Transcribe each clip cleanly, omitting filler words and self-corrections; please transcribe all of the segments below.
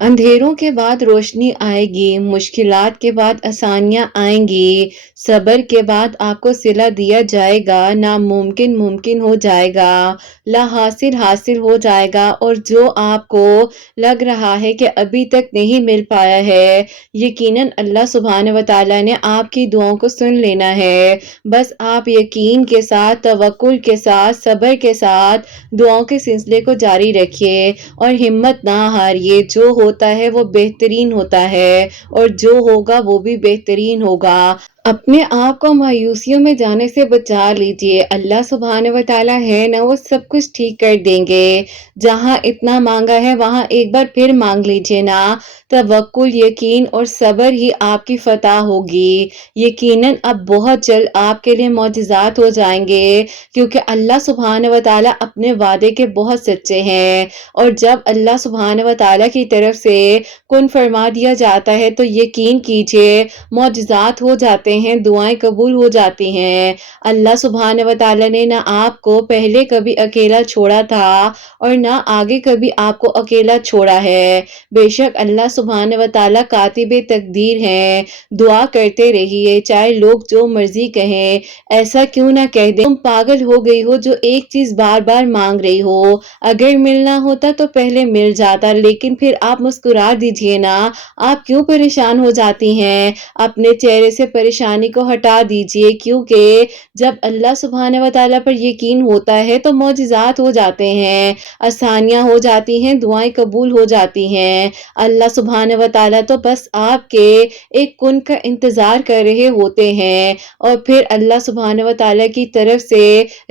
اندھیروں کے بعد روشنی آئے گی، مشکلات کے بعد آسانیاں آئیں گی، صبر کے بعد آپ کو صلہ دیا جائے گا، ناممکن ممکن ہو جائے گا، لا حاصل حاصل ہو جائے گا، اور جو آپ کو لگ رہا ہے کہ ابھی تک نہیں مل پایا ہے، یقیناً اللہ سبحانہ و تعالیٰ نے آپ کی دعاؤں کو سن لینا ہے۔ بس آپ یقین کے ساتھ، توکل کے ساتھ، صبر کے ساتھ دعاؤں کے سلسلے کو جاری رکھیے اور ہمت نہ ہاریے۔ جو ہوتا ہے وہ بہترین ہوتا ہے، اور جو ہوگا وہ بھی بہترین ہوگا۔ اپنے آپ کو مایوسیوں میں جانے سے بچا لیجئے، اللہ سبحانہ و تعالیٰ ہے نا، وہ سب کچھ ٹھیک کر دیں گے۔ جہاں اتنا مانگا ہے وہاں ایک بار پھر مانگ لیجئے نا، توکل، یقین اور صبر ہی آپ کی فتح ہوگی۔ یقیناً اب بہت جلد آپ کے لیے معجزات ہو جائیں گے، کیونکہ اللہ سبحانہ و تعالیٰ اپنے وعدے کے بہت سچے ہیں، اور جب اللہ سبحانہ و تعالیٰ کی طرف سے کن فرما دیا جاتا ہے تو یقین کیجئے معجزات ہو جاتے ہیں، دعائیں قبول ہو جاتی ہیں۔ اللہ سبحانہ و تعالیٰ نے نہ آپ کو پہلے کبھی اکیلا چھوڑا تھا اور نہ آگے کبھی آپ کو اکیلا چھوڑا ہے۔ بے شک اللہ سبحانہ و تعالیٰ کاتب تقدیر ہیں۔ دعا کرتے رہیے، چاہے لوگ جو مرضی کہیں، ایسا کیوں نہ کہہ دیں تم پاگل ہو گئی ہو جو ایک چیز بار بار مانگ رہی ہو، اگر ملنا ہوتا تو پہلے مل جاتا۔ لیکن پھر آپ مسکرا دیجئے نا، آپ کیوں پریشان ہو جاتی ہیں؟ اپنے چہرے سے پریشانی کو ہٹا دیجئے، کیونکہ جب اللہ سبحانہ و تعالیٰ پر یقین ہوتا ہے تو معجزات ہو جاتے ہیں، آسانیاں ہو جاتی ہیں، دعائیں قبول ہو جاتی ہیں۔ اللہ سبحانہ و تعالیٰ تو بس آپ کے ایک کن کا انتظار کر رہے ہوتے ہیں، اور پھر اللہ سبحانہ و تعالیٰ کی طرف سے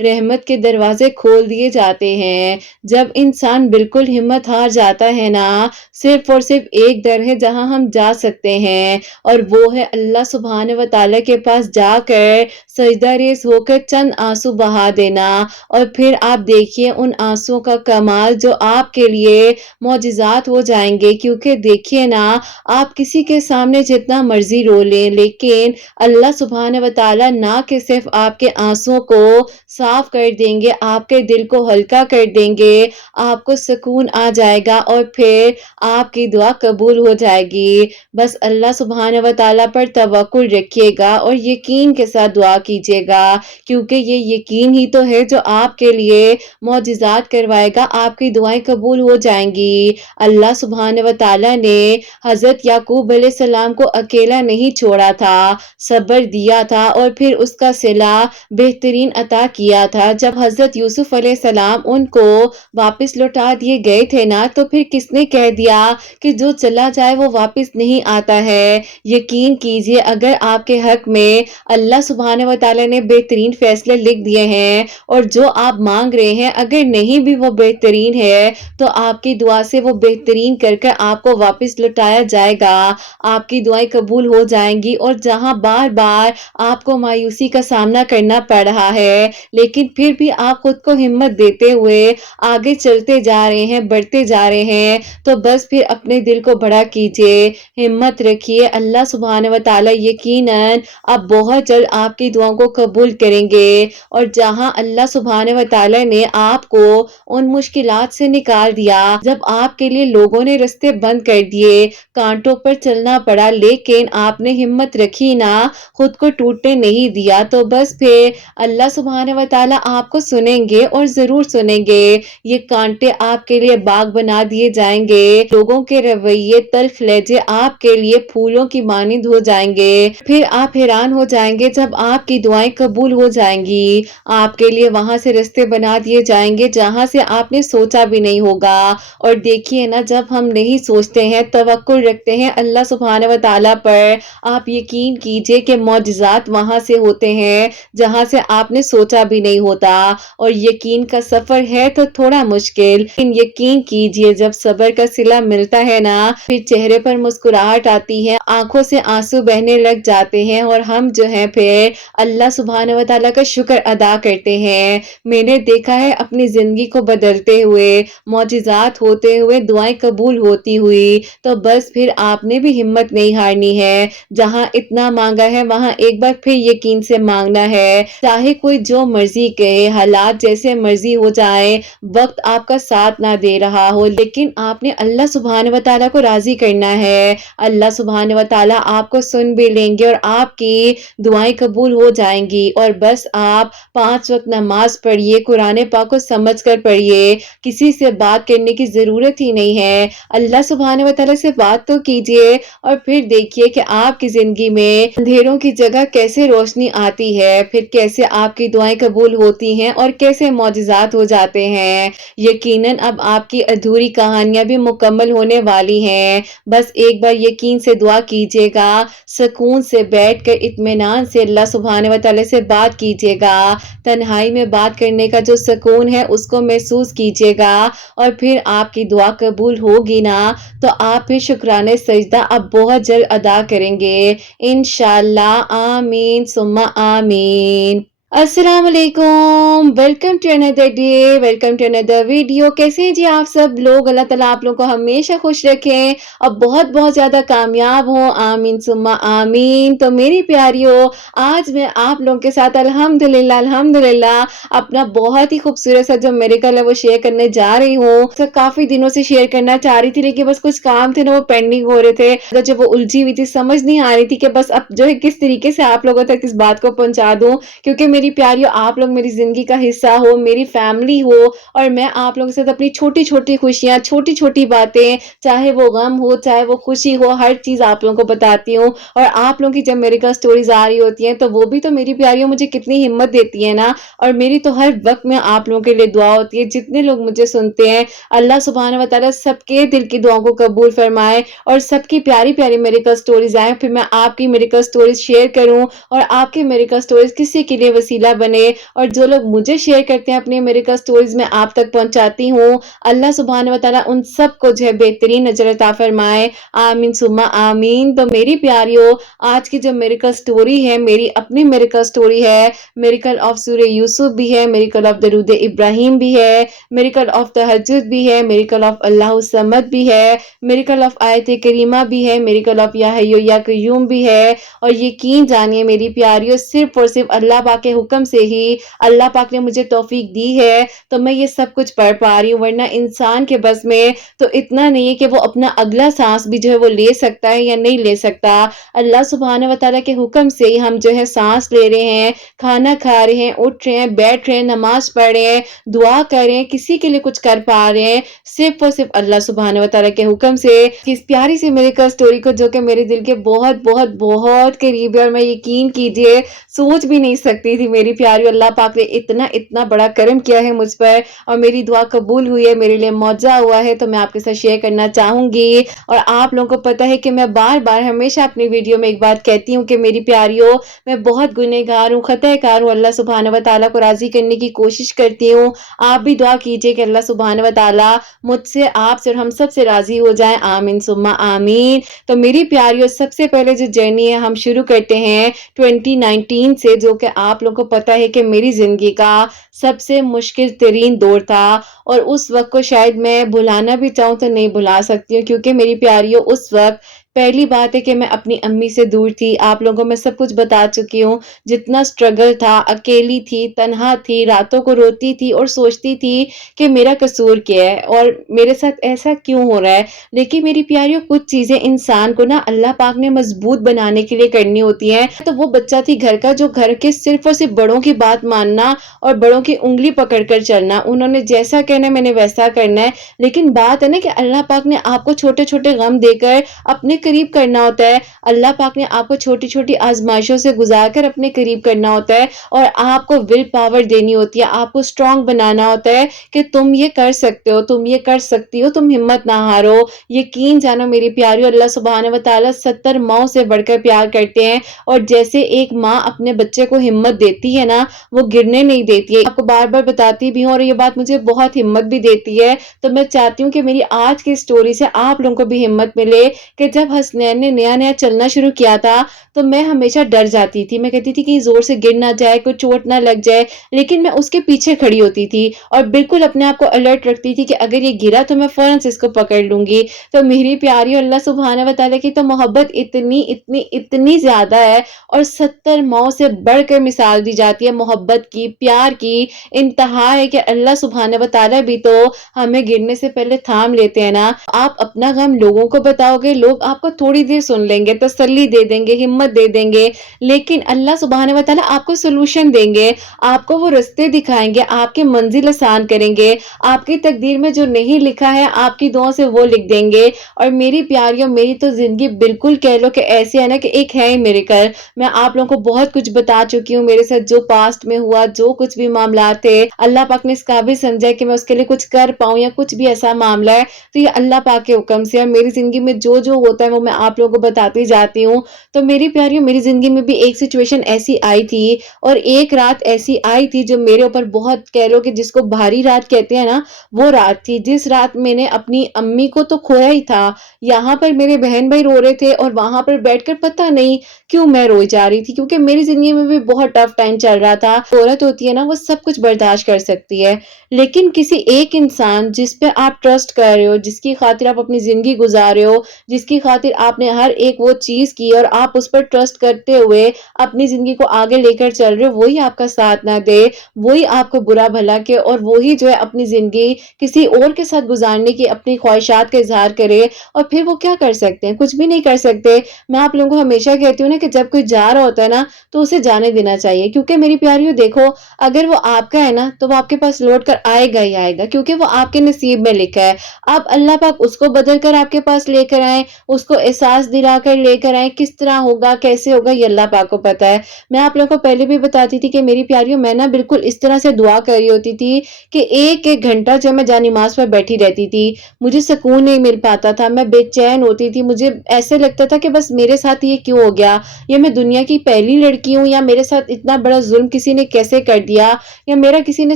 رحمت کے دروازے کھول دیے جاتے ہیں۔ جب انسان بالکل ہمت ہار جاتا ہے نا، صرف اور صرف ایک در ہے جہاں ہم جا سکتے ہیں، اور وہ ہے اللہ سبحانہ و تعالیٰ کے پاس جا کر سجدہ ریز ہو کر چند آنسو بہا دینا، اور پھر آپ دیکھیے ان آنسوؤں کا کمال جو آپ کے لیے معجزات ہو جائیں گے۔ کیونکہ دیکھیے نا، آپ کسی کے سامنے جتنا مرضی رو لیں، لیکن اللہ سبحانہ و تعالیٰ نہ کہ صرف آپ کے آنسوؤں کو صاف کر دیں گے، آپ کے دل کو ہلکا کر دیں گے، آپ کو سکون آ جائے گا، اور پھر آپ کی دعا قبول ہو جائے گی۔ بس اللہ سبحانہ و تعالیٰ پر توکل رکھیے گا اور یقین کے ساتھ دعا کیجیے گا، کیونکہ یہ یقین ہی تو ہے جو آپ کے لیے معجزات کروائے گا، آپ کی دعائیں قبول ہو جائیں گی۔ اللہ سبحانہ و تعالیٰ نے حضرت یعقوب علیہ السلام کو اکیلا نہیں چھوڑا تھا، صبر دیا تھا، اور پھر اس کا صلہ بہترین عطا کیا تھا۔ جب حضرت یوسف علیہ السلام ان کو واپس لوٹا دیے گئے تھے نا، تو پھر کس نے کہہ دیا کہ جو چلا جائے وہ واپس نہیں آتا ہے؟ یقین کیجئے اگر آپ کے حق میں اللہ سبحانہ و تعالیٰ نے بہترین فیصلے لکھ دیے ہیں، اور جو آپ مانگ رہے ہیں اگر نہیں بھی وہ بہترین ہے تو آپ کی دعا سے وہ بہترین کر کر آپ کو واپس لوٹایا جائے گا، آپ کی دعائیں قبول ہو جائیں گی۔ اور جہاں بار بار آپ کو مایوسی کا سامنا کرنا پڑ رہا ہے، لیکن پھر بھی آپ خود کو ہمت دیتے ہوئے آگے چلتے جا رہے ہیں، بڑھتے جا رہے ہیں، تو بس پھر اپنے دل کو بڑا کیجئے، ہمت رکھیے، اللہ سبحانہ و تعالیٰ یقیناً اب بہت جلد آپ کی دعاؤں کو قبول کریں گے۔ اور جہاں اللہ سبحانہ و تعالیٰ نے آپ کو ان مشکلات سے نکال دیا، جب آپ کے لیے لوگوں نے رستے بند کر دیے، کانٹوں پر چلنا پڑا، لیکن آپ نے ہمت رکھی نا، خود کو ٹوٹنے نہیں دیا، تو بس پھر اللہ سبحانہ و تعالیٰ آپ کو سنیں گے، اور ضرور سنیں گے۔ یہ کانٹے آپ کے لیے باغ بنا دیے جائیں گے، لوگوں کے رویے، تلخ لہجے آپ کے لیے پھولوں کی مانند ہو جائیں گے۔ پھر آپ حیران ہو جائیں گے جب آپ کی دعائیں قبول ہو جائیں گی، آپ کے لیے وہاں سے رستے بنا دیے جائیں گے جہاں سے آپ نے سوچا بھی نہیں ہوگا۔ اور دیکھیے نا، جب ہم نہیں سوچتے ہیں، توکل رکھتے ہیں اللہ سبحانہ و تعالیٰ پر، آپ یقین کیجئے کہ معجزات وہاں سے ہوتے ہیں جہاں سے آپ نے سوچا بھی نہیں ہوتا۔ اور یقین کا سفر ہے تو تھوڑا مشکل، لیکن یقین کیجئے جب صبر کا صلہ ملتا ہے نا، پھر چہرے پر مسکراہٹ آتی ہے، آنکھوں سے آنسو بہنے لگ جاتے ہیں اور ہم جو ہیں پھر اللہ سبحانہ و تعالیٰ کا شکر ادا کرتے ہیں۔ میں نے دیکھا ہے اپنی زندگی کو بدلتے ہوئے، معجزات ہوتے ہوئے، دعائیں قبول ہوتی ہوئی، تو بس پھر آپ نے بھی ہمت نہیں ہارنی ہے۔ جہاں اتنا مانگا ہے وہاں ایک بار پھر یقین سے مانگنا ہے۔ چاہے کوئی جو مرضی کہے، حالات جیسے مرضی ہو جائیں، وقت آپ کا ساتھ نہ دے رہا ہو، لیکن آپ نے اللہ سبحانہ و تعالیٰ کو راضی کرنا ہے۔ اللہ سبحانہ و تعالیٰ آپ کو سن بھی لیں گے اور آپ کی دعائیں قبول ہو جائیں گی۔ اور بس آپ 5 وقت نماز پڑھیے، قرآن پاک کو سمجھ کر پڑھیے، کسی سے بات کرنے کی ضرورت ہی نہیں ہے۔ اللہ سبحانہ و تعالیٰ سے بات تو کیجیے اور پھر دیکھیے کہ آپ کی زندگی میں اندھیروں کی جگہ کیسے روشنی آتی ہے، پھر کیسے آپ کی دعائیں قبول ہوتی ہیں اور کیسے معجزات ہو جاتے ہیں۔ یقیناً اب آپ کی ادھوری کہانیاں بھی مکمل ہونے والی ہیں۔ بس ایک بار یقین سے دعا کیجیے گا، سکون سے بیٹھ کر اطمینان سے اللہ سبحانہ و تعالیٰ سے بات کیجیے گا، تنہائی میں بات کرنے کا جو سکون ہے اس کو محسوس کیجیے گا، اور پھر آپ کی دعا قبول ہوگی نا تو آپ پھر شکرانے سجدہ اب بہت جلد ادا کریں گے انشاءاللہ۔ آمین ثم آمین۔ السلام علیکم، ویلکم ٹو اندر ڈے، ویلکم ٹو اندر ویڈیو۔ کیسے ہیں جی آپ سب لوگ؟ اللہ تعالیٰ آپ لوگوں کو ہمیشہ خوش رکھیں اور بہت بہت زیادہ کامیاب ہوں، آمین ثم آمین۔ تو میری پیاریو، آج میں آپ لوگوں کے ساتھ الحمدللہ اپنا بہت ہی خوبصورت سا جو میریکل ہے وہ شیئر کرنے جا رہی ہوں۔ تو کافی دنوں سے شیئر کرنا چاہ رہی تھی لیکن بس کچھ کام تھے نا وہ پینڈنگ ہو رہے تھے، جب وہ الجھی ہوئی تھی، سمجھ نہیں آ رہی تھی کہ بس اب جو ہے کس طریقے سے آپ لوگوں تک اس بات کو پہنچا دوں، کیونکہ میری پیاریو آپ لوگ میری زندگی کا حصہ ہو، میری فیملی ہو، اور میں آپ لوگوں کے ساتھ اپنی چھوٹی چھوٹی خوشیاں، چھوٹی چھوٹی باتیں، چاہے وہ غم ہو چاہے وہ خوشی ہو، ہر چیز آپ لوگوں کو بتاتی ہوں۔ اور آپ لوگوں کی جب میرے کا سٹوریز آ رہی ہوتی ہیں تو وہ بھی تو میری پیاریوں مجھے کتنی ہمت دیتی ہے نا، اور میری تو ہر وقت میں آپ لوگوں کے لیے دعا ہوتی ہے۔ جتنے لوگ مجھے سنتے ہیں، اللہ سبحانہ و تعالیٰ سب کے دل کی دعاؤں کو قبول فرمائے اور سب کی پیاری پیاری میریکل سٹوریز آئیں، پھر میں آپ کی میریکل سٹوریز شیئر کروں اور آپ کی میریکل سٹوریز کسی کے لیے وسیلہ بنے، اور جو لوگ مجھے شیئر کرتے ہیں اپنی میریکل سٹوریز میں آپ تک پہنچاتی ہوں، اللہ سبحانہ و تعالیٰ ان سب کو جو ہے بہترین اجر عطا فرمائے، آمین ثم آمین۔ تو میری پیاریو، آج کی جو میریکل سٹوری ہے میری اپنی میریکل سٹوری ہے، میریکل آف سورہ یوسف بھی ہے، میریکل آف درود ابراہیم بھی ہے، میریکل آف تہجد بھی ہے، میریکل آف اللہ الصمد بھی ہے، میریکل آف آیت کریمہ بھی ہے، میریکل آف یا حی یا قیوم بھی ہے۔ اور یقین جانیے میری پیاریو، صرف اور صرف اللہ پاک کے حکم سے ہی اللہ پاک نے مجھے توفیق دی ہے تو میں یہ سب کچھ پڑھ پا رہی ہوں، ورنہ انسان کے بس میں تو اتنا نہیں ہے کہ وہ اپنا اگلا سانس بھی جو ہے وہ لے سکتا ہے یا نہیں لے سکتا۔ اللہ سبحانہ و تعالیٰ کے حکم سے ہی ہم جو ہے سانس لے رہے ہیں، کھانا کھا رہے ہیں، اٹھ رہے ہیں، بیٹھ رہے ہیں، نماز پڑھ رہے ہیں، دعا کر رہے ہیں، کسی کے لیے کچھ کر پا رہے ہیں، صرف اور صرف اللہ سبحانہ و تعالیٰ کے حکم سے۔ اس پیاری سی میریکل سٹوری کو جو کہ میرے دل کے بہت بہت بہت قریب ہے، اور میں یقین کیجئے سوچ بھی نہیں سکتی تھی میری پیاری، اللہ پاک نے اتنا بڑا کرم کیا ہے مجھ پر اور میری دعا قبول ہوئی ہے، میرے لیے معجزہ ہوا ہے، تو میں آپ کے ساتھ شیئر کرنا چاہوں گی۔ اور آپ لوگوں کو پتہ ہے کہ میں بار بار ہمیشہ اپنی ویڈیو میں ایک بات کہتی ہوں کہ میری پیاریوں، میں بہت گنہگار ہوں، خطا کار ہوں، اللہ سبحانہ و تعالیٰ کو راضی کرنے کی کوشش کرتی ہوں۔ آپ بھی دعا کیجئے کہ اللہ سبحانہ و تعالیٰ مجھ سے، آپ سے اور ہم سب سے راضی ہو جائیں، آمین ثم آمین۔ تو میری پیاریوں، سب سے پہلے جو جرنی ہے ہم شروع کرتے ہیں 2019 سے، جو کہ آپ لوگوں کو پتہ ہے کہ میری زندگی کا سب سے مشکل ترین دور تھا، اور اس وقت کو شاید میں بھلانا بھی چاہوں تو نہیں بھلا سکتی ہوں، کیونکہ میری پیاریوں اس وقت پہلی بات ہے کہ میں اپنی امی سے دور تھی، آپ لوگوں کو میں سب کچھ بتا چکی ہوں، جتنا سٹرگل تھا، اکیلی تھی، تنہا تھی، راتوں کو روتی تھی اور سوچتی تھی کہ میرا قصور کیا ہے اور میرے ساتھ ایسا کیوں ہو رہا ہے۔ لیکن میری پیاریوں، کچھ چیزیں انسان کو نا اللہ پاک نے مضبوط بنانے کے لیے کرنی ہوتی ہیں۔ تو وہ بچہ تھی گھر کا جو گھر کے صرف اور صرف بڑوں کی بات ماننا اور بڑوں کی انگلی پکڑ کر چلنا، انہوں نے جیسا کہنا ہے میں نے ویسا کرنا ہے۔ لیکن بات ہے نا کہ اللہ پاک نے آپ کو چھوٹے چھوٹے غم دے کر اپنے قریب کرنا ہوتا ہے، اللہ پاک نے آپ کو چھوٹی چھوٹی آزمائشوں سے گزار کر اپنے قریب کرنا ہوتا ہے، اور آپ کو ول پاور دینی ہوتی ہے، آپ کو سٹرونگ بنانا ہوتا ہے کہ تم یہ کر سکتے ہو، تم یہ کر سکتی ہو، تم ہمت نہ ہارو۔ یقین جانو میری پیاریو، اللہ سبحانہ و تعالیٰ 70 ماؤں سے بڑھ کر پیار کرتے ہیں، اور جیسے ایک ماں اپنے بچے کو ہمت دیتی ہے نا، وہ گرنے نہیں دیتی ہے۔ آپ کو بار بار بتاتی بھی ہوں اور یہ بات مجھے بہت ہمت بھی دیتی ہے، تو میں چاہتی ہوں کہ میری آج کی سٹوری سے آپ لوگوں کو بھی ہمت ملے کہ جب جب حسنین نے نیا نیا چلنا شروع کیا تھا تو میں ہمیشہ ڈر جاتی تھی، میں کہتی تھی کہ زور سے گر نہ جائے، کوئی چوٹ نہ لگ جائے، لیکن میں اس کے پیچھے کھڑی ہوتی تھی اور بالکل اپنے آپ کو الرٹ رکھتی تھی کہ اگر یہ گرا تو میں فوراً سے اس کو پکڑ لوں گی۔ تو میری پیاری اللہ سبحانہ و تعالیٰ کی تو محبت اتنی اتنی اتنی زیادہ ہے، اور 70 ماؤں سے بڑھ کر مثال دی جاتی ہے محبت کی، پیار کی انتہا ہے کہ اللہ سبحانہ و تعالیٰ بھی تو ہمیں گرنے سے پہلے تھام لیتے ہیں نا۔ آپ اپنا غم لوگوں کو بتاؤ گے، لوگ آپ کو تھوڑی دیر سن لیں گے، تسلی دے دیں گے، ہمت دے دیں گے، لیکن اللہ سبحانہ و تعالیٰ آپ کو سولوشن دیں گے، آپ کو وہ رستے دکھائیں گے، آپ کی منزل آسان کریں گے، آپ کی تقدیر میں جو نہیں لکھا ہے آپ کی دعاؤں سے وہ لکھ دیں گے۔ اور میری پیاریوں، میری تو زندگی بالکل کہہ لو کہ ایسی ہے نا کہ ایک ہے ہی میریکل۔ میں آپ لوگوں کو بہت کچھ بتا چکی ہوں، میرے ساتھ جو پاسٹ میں ہوا، جو کچھ بھی معاملات تھے، اللہ پاک نے اس قابل سمجھا کہ میں اس کے لیے کچھ کر پاؤں یا کچھ بھی ایسا معاملہ ہے تو یہ اللہ پاک کے حکم سے، اور میری زندگی میں جو جو ہوتا ہے وہ میں آپ لوگوں کو بتاتی جاتی ہوں۔ تو میری پیاریوں، میری زندگی میں بھی ایک سچویشن ایسی آئی تھی اور ایک رات ایسی آئی تھی جو میرے اوپر بہت کہہ لو کہ جس کو بھاری رات کہتے ہیں نا، وہ رات تھی جس رات میں نے اپنی امی کو تو کھویا ہی تھا، یہاں پر میرے بہن بھائی رو رہے تھے اور وہاں پر بیٹھ کر پتہ نہیں کیوں میں روئی جا رہی تھی، کیونکہ میری زندگی میں بھی بہت ٹف ٹائم چل رہا تھا۔ عورت ہوتی ہے نا، وہ سب کچھ برداشت کر سکتی ہے، لیکن کسی ایک انسان جس پہ آپ ٹرسٹ کر رہے ہو، جس کی خاطر آپ اپنی زندگی گزار رہے ہو، جس کی خاطر آپ نے ہر ایک وہ چیز کی اور آپ اس پر ٹرسٹ کرتے ہوئے اپنی زندگی کو آگے لے کر چل رہے ہو، وہی آپ کا ساتھ نہ دے، وہی آپ کو برا بھلا کے اور وہی جو ہے اپنی زندگی کسی اور کے ساتھ گزارنے کی اپنی خواہشات کا اظہار کرے، اور پھر وہ کیا کر سکتے ہیں؟ کچھ بھی نہیں کر سکتے۔ میں آپ لوگوں کو ہمیشہ کہتی ہوں نا کہ جب کوئی جا رہا ہوتا ہے نا تو اسے جانے دینا چاہیے، کیونکہ میری پیاریوں دیکھو، اگر وہ آپ کا ہے نا تو وہ آپ کے پاس لوٹ کر آئے گا ہی آئے گا، کیونکہ وہ آپ کے نصیب میں لکھا ہے۔ آپ اللہ پاک اس کو بدل کر آپ کے پاس لے کر آئیں، اس کو احساس دلا کر لے کر آئیں، کس طرح ہوگا، کیسے ہوگا، یہ اللہ پاک کو پتہ ہے۔ میں آپ لوگوں کو پہلے بھی بتاتی تھی کہ میری پیاریوں، میں نا بالکل اس طرح سے دعا کر رہی ہوتی تھی کہ ایک ایک گھنٹہ جب میں جانماز پر بیٹھی رہتی تھی مجھے سکون نہیں مل پاتا تھا، میں بے چین ہوتی تھی، مجھے ایسے لگتا تھا کہ بس میرے ساتھ یہ کیوں ہو گیا، یہ میں دنیا کی پہلی لڑکی ہوں، یا میرے ساتھ اتنا بڑا ظلم کسی نے کیسے کر دیا، یا میرا کسی نے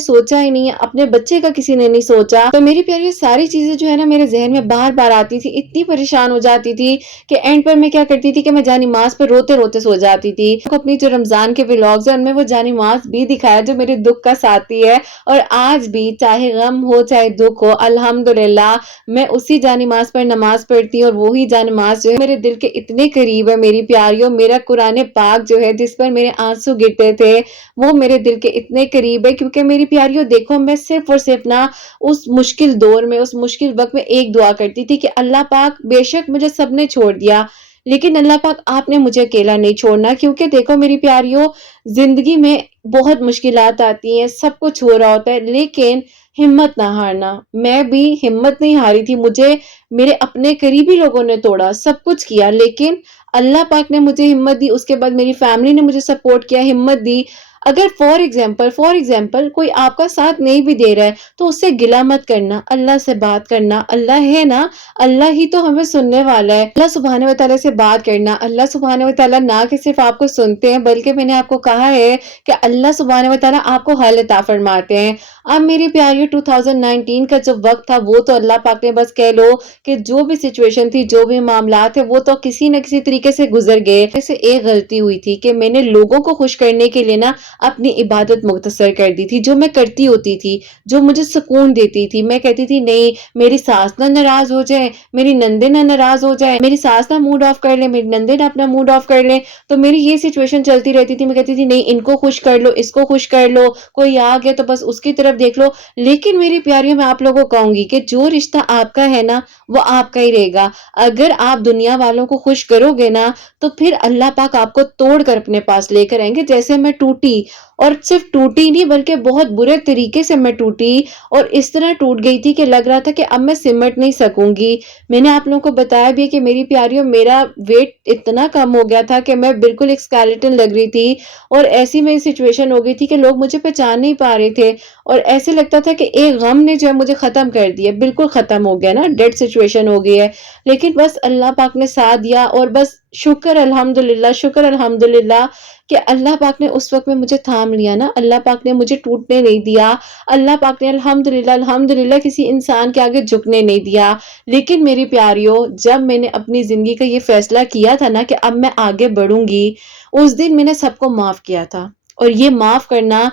سوچا ہی نہیں ہے، اپنے بچے کا کسی نے نہیں سوچا۔ تو میری پیاری ساری چیزیں جو ہے نا میرے ذہن میں بار بار آتی تھی، اتنی پریشان ہو جاتی تھی کہ اینڈ پر میں کیا کرتی تھی کہ میں جانماز پر روتے روتے سو جاتی تھی۔ اپنی جو رمضان کے ولاگز ہیں ان میں وہ جانماز بھی دکھایا جو میرے دکھ کا ساتھی ہے، اور آج بھی چاہے غم ہو چاہے دکھ ہو، الحمدللہ میں اسی جانماز پر نماز پڑھتی ہوں، اور وہی جانماز جو ہے میرے دل کے اتنے قریب ہے میری پیاریوں۔ میرا قرآن پاک جو ہے جس پر میرے آنسو گرتے تھے وہ میرے دل کے اتنے قریب ہے، کیونکہ میری پیاریوں دیکھو، میں صرف اور صرف نا اس مشکل دور میں، اس مشکل وقت میں ایک دعا کرتی تھی کہ اللہ پاک بے شک مجھے سب نے چھوڑ دیا، لیکن اللہ پاک آپ نے مجھے اکیلا نہیں چھوڑنا، کیونکہ دیکھو میری پیاریوں، زندگی میں بہت مشکلات آتی ہیں، سب کچھ ہو رہا ہوتا ہے، لیکن ہمت نہ ہارنا۔ میں بھی ہمت نہیں ہاری تھی، مجھے میرے اپنے قریبی لوگوں نے توڑا، سب کچھ کیا، لیکن اللہ پاک نے مجھے ہمت دی، اس کے بعد میری فیملی نے مجھے سپورٹ کیا، ہمت دی۔ اگر فار ایگزامپل کوئی آپ کا ساتھ نہیں بھی دے رہا ہے تو اس سے گلہ مت کرنا، اللہ سے بات کرنا، اللہ ہے نا، اللہ ہی تو ہمیں سننے والا ہے، اللہ سبحانہ و تعالیٰ سے بات کرنا۔ اللہ سبحانہ و تعالیٰ نہ کہ صرف آپ کو سنتے ہیں بلکہ میں نے آپ کو کہا ہے کہ اللہ سبحانہ و تعالیٰ آپ کو حل عطا فرماتے ہیں۔ اب میری پیاری 2019 کا جو وقت تھا وہ تو اللہ پاک نے بس کہہ لو کہ جو بھی سچویشن تھی، جو بھی معاملات ہیں، وہ تو کسی نہ کسی طریقے سے گزر گئے۔ جیسے ایک غلطی ہوئی تھی کہ میں نے لوگوں کو خوش کرنے کے لیے نا اپنی عبادت مختصر کر دی تھی، جو میں کرتی ہوتی تھی، جو مجھے سکون دیتی تھی۔ میں کہتی تھی نہیں، میری ساس نہ ناراض ہو جائے، میری نندے نہ ناراض ہو جائے، میری ساس نہ موڈ آف کر لے، میری نندے نہ اپنا موڈ آف کر لے، تو میری یہ سچویشن چلتی رہتی تھی۔ میں کہتی تھی نہیں، ان کو خوش کر لو، اس کو خوش کر لو، کوئی آ گیا تو بس اس کی طرف دیکھ لو۔ لیکن میری پیاریوں، میں آپ لوگوں کو کہوں گی کہ جو رشتہ آپ کا ہے نا وہ آپ کا ہی رہے گا۔ اگر آپ دنیا والوں کو خوش کرو گے نا تو پھر اللہ پاک آپ کو توڑ کر اپنے پاس لے کر آئیں گے۔ جیسے میں ٹوٹی، اور صرف ٹوٹی نہیں بلکہ بہت برے طریقے سے میں ٹوٹی، اور اس طرح ٹوٹ گئی تھی کہ لگ رہا تھا کہ اب میں سمٹ نہیں سکوں گی۔ میں نے آپ لوگوں کو بتایا بھی ہے کہ میری پیاریوں، میرا ویٹ اتنا کم ہو گیا تھا کہ میں بالکل ایک اسکیلیٹن لگ رہی تھی، اور ایسی میری سچویشن ہو گئی تھی کہ لوگ مجھے پہچان نہیں پا رہے تھے، اور ایسے لگتا تھا کہ ایک غم نے جو ہے مجھے ختم کر دیا، بالکل ختم ہو گیا نا، ڈیڈ سچویشن ہو گئی ہے۔ لیکن بس اللہ پاک نے ساتھ دیا، اور بس شکر الحمدللہ، شکر الحمدللہ کہ اللہ پاک نے اس وقت میں مجھے تھام کام لیا نا، اللہ پاک نے مجھے ٹوٹنے نہیں دیا، اللہ پاک نے الحمدللہ الحمدللہ کسی انسان کے آگے جھکنے نہیں دیا۔ لیکن میری پیاریوں، جب میں نے اپنی زندگی کا یہ فیصلہ کیا تھا نا کہ اب میں آگے بڑھوں گی، اس دن میں نے سب کو معاف کیا تھا، اور یہ معاف کرنا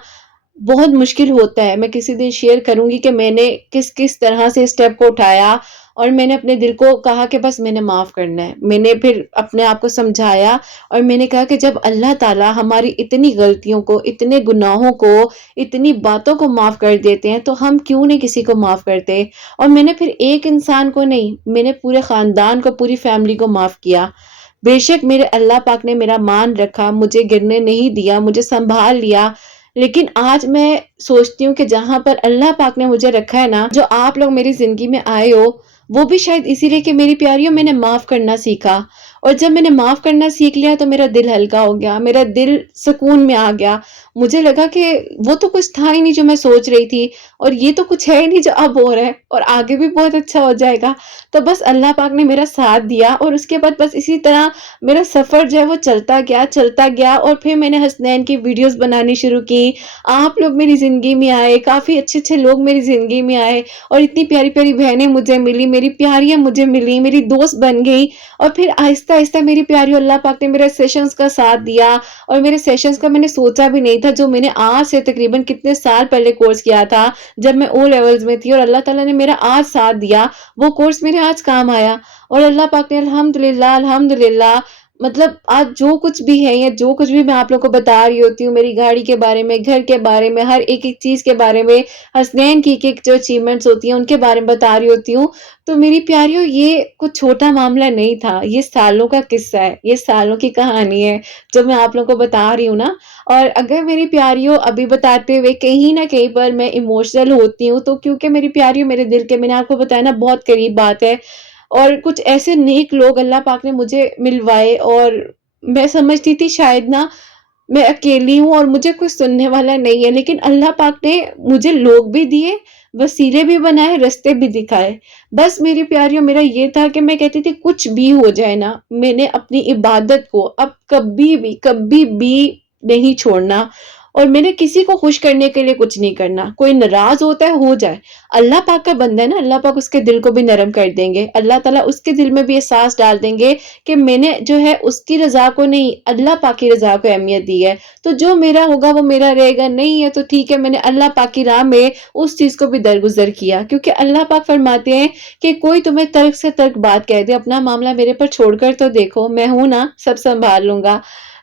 بہت مشکل ہوتا ہے۔ میں کسی دن شیئر کروں گی کہ میں نے کس کس طرح سے اسٹیپ کو اٹھایا، اور میں نے اپنے دل کو کہا کہ بس میں نے معاف کرنا ہے۔ میں نے پھر اپنے آپ کو سمجھایا، اور میں نے کہا کہ جب اللہ تعالیٰ ہماری اتنی غلطیوں کو، اتنے گناہوں کو، اتنی باتوں کو معاف کر دیتے ہیں تو ہم کیوں نہیں کسی کو معاف کرتے۔ اور میں نے پھر ایک انسان کو نہیں، میں نے پورے خاندان کو، پوری فیملی کو معاف کیا۔ بے شک میرے اللہ پاک نے میرا مان رکھا، مجھے گرنے نہیں دیا، مجھے سنبھال لیا۔ لیکن آج میں سوچتی ہوں کہ جہاں پر اللہ پاک نے مجھے رکھا ہے نا، جو آپ لوگ میری زندگی میں آئے ہو، وہ بھی شاید اسی لیے کہ میری پیاریوں میں نے معاف کرنا سیکھا، اور جب میں نے معاف کرنا سیکھ لیا تو میرا دل ہلکا ہو گیا، میرا دل سکون میں آ گیا۔ مجھے لگا کہ وہ تو کچھ تھا ہی نہیں جو میں سوچ رہی تھی، اور یہ تو کچھ ہے ہی نہیں جو اب ہو رہا ہے، اور آگے بھی بہت اچھا ہو جائے گا۔ تو بس اللہ پاک نے میرا ساتھ دیا، اور اس کے بعد بس اسی طرح میرا سفر جو ہے وہ چلتا گیا، اور پھر میں نے حسنین کی ویڈیوز بنانی شروع کی۔ آپ لوگ میری زندگی میں آئے، کافی اچھے اچھے لوگ میری زندگی میں آئے، اور اتنی پیاری پیاری بہنیں مجھے ملی، میری پیاریاں مجھے ملی، میری دوست بن گئی۔ اور پھر آہستہ آہستہ میری پیاری اللہ پاک نے میرے سیشنز کا ساتھ دیا، اور میرے سیشنز کا میں نے سوچا بھی نہیں تھا، جو میں نے آج سے تقریباً کتنے سال پہلے کورس کیا تھا جب میں او لیولز میں تھی، اور اللہ تعالیٰ نے میرا آج ساتھ دیا، وہ کورس میرے آج کام آیا۔ اور اللہ پاک نے الحمدللہ الحمدللہ، مطلب آج جو کچھ بھی ہے، یا جو کچھ بھی میں آپ لوگوں کو بتا رہی ہوتی ہوں، میری گاڑی کے بارے میں، گھر کے بارے میں، ہر ایک ایک چیز کے بارے میں، حسنین کی ایک جو اچیومنٹس ہوتی ہیں ان کے بارے میں بتا رہی ہوتی ہوں، تو میری پیاریوں یہ کچھ چھوٹا معاملہ نہیں تھا، یہ سالوں کا قصہ ہے، یہ سالوں کی کہانی ہے جو میں آپ لوگوں کو بتا رہی ہوں نا۔ اور اگر میری پیاریوں ابھی بتاتے ہوئے کہیں نہ کہیں پر میں ایموشنل ہوتی ہوں، تو کیونکہ میری پیاریوں میرے دل کے، میں نے آپ کو بتایا نا، بہت قریب بات ہے، اور کچھ ایسے نیک لوگ اللہ پاک نے مجھے ملوائے، اور میں سمجھتی تھی شاید نا میں اکیلی ہوں اور مجھے کوئی سننے والا نہیں ہے، لیکن اللہ پاک نے مجھے لوگ بھی دیے، وسیلے بھی بنائے، رستے بھی دکھائے۔ بس میری پیاریوں، میرا یہ تھا کہ میں کہتی تھی کچھ بھی ہو جائے نا، میں نے اپنی عبادت کو اب کبھی بھی نہیں چھوڑنا، اور میں نے کسی کو خوش کرنے کے لیے کچھ نہیں کرنا۔ کوئی ناراض ہوتا ہے، ہو جائے، اللہ پاک کا بندہ ہے نا، اللہ پاک اس کے دل کو بھی نرم کر دیں گے، اللہ تعالیٰ اس کے دل میں بھی احساس ڈال دیں گے کہ میں نے جو ہے اس کی رضا کو نہیں، اللہ پاک کی رضا کو اہمیت دی ہے، تو جو میرا ہوگا وہ میرا رہے گا، نہیں ہے تو ٹھیک ہے، میں نے اللہ پاک کی راہ میں اس چیز کو بھی درگزر کیا، کیونکہ اللہ پاک فرماتے ہیں کہ کوئی تمہیں ترک سے ترک بات کہہ دے، اپنا معاملہ میرے پر چھوڑ کر تو دیکھو، میں ہوں نا، سب سنبھال لوں گا۔